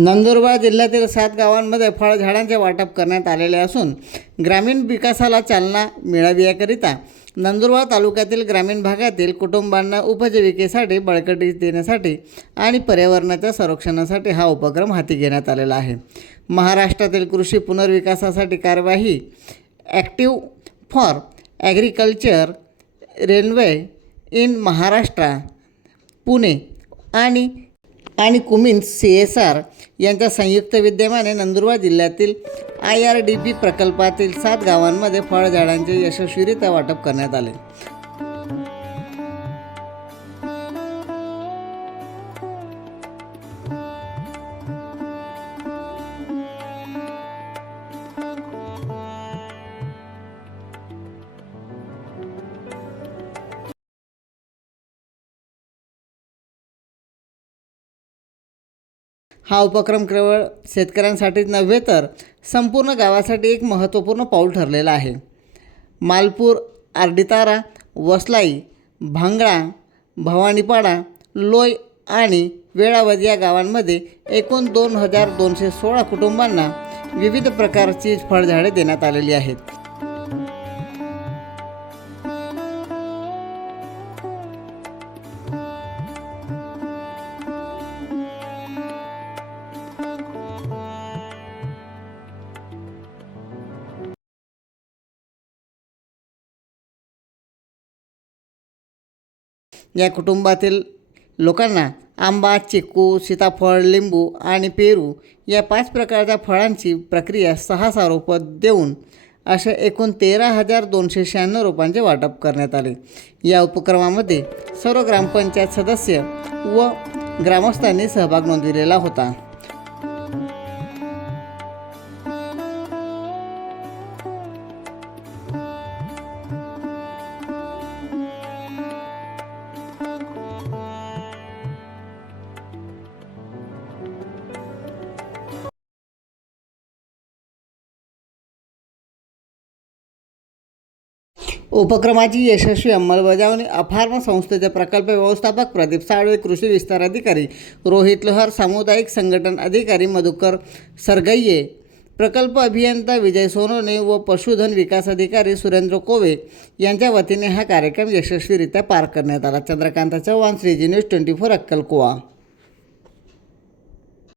नंदुरबार जिल्ह्यातील सात गावांमध्ये फळझाडांचे वाटप करण्यात आलेले असून ग्रामीण विकासाला चालना मिळावी याकरिता नंदुरबार तालुक्यातील ग्रामीण भागातील कुटुंबांना उपजीविकेसाठी बळकटी देण्यासाठी आणि पर्यावरणाच्या संरक्षणासाठी हा उपक्रम हाती घेण्यात आलेला आहे. महाराष्ट्रातील कृषी पुनर्विकासासाठी कार्यवाही active for agriculture railway in Maharashtra Pune आणि आणि कुमिन्स सी एस आर यांच्या संयुक्त विद्यमाने नंदुरबार जिल्ह्यातील आय आर डी पी प्रकल्पातील सात गावांमध्ये फळझाडांचे यशस्वीरित्या वाटप करण्यात आले. हा उपक्रम केवळ शेतकऱ्यांसाठीच नव्हे तर संपूर्ण गावासाठी एक महत्त्वपूर्ण पाऊल ठरलेलं आहे. मालपूर आर्डितारा वसलाई भांगळा भवानीपाडा लोय आणि वेळावद या गावांमध्ये एकूण दोन हजार दोनशे सोळा कुटुंबांना विविध प्रकारची फळझाडे देण्यात आलेली आहेत. या कुटुंबातील लोकांना आंबा चिक्कू सीताफळ लिंबू आणि पेरू या पाच प्रकारच्या फळांची प्रक्रिया सहा सहा रोपं देऊन अशा एकूण तेरा हजार दोनशे शहाण्णव रोपांचे वाटप करण्यात आले. या उपक्रमामध्ये सर्व ग्रामपंचायत सदस्य व ग्रामस्थांनी सहभाग नोंदविलेला होता. उपक्रमाची यशस्वी अंमलबजावणी अफार्म संस्थेचे प्रकल्प व्यवस्थापक प्रदीप साळवे कृषी विस्तार अधिकारी रोहित लोहार सामुदायिक संघटन अधिकारी मधुकर सरगैये प्रकल्प अभियंता विजय सोनोने व पशुधन विकास अधिकारी सुरेंद्र कोवे यांच्या वतीने हा कार्यक्रम यशस्वीरित्या पार करण्यात आला. Chandrakant Chavan Shriji news twenty four अक्कलकुवा.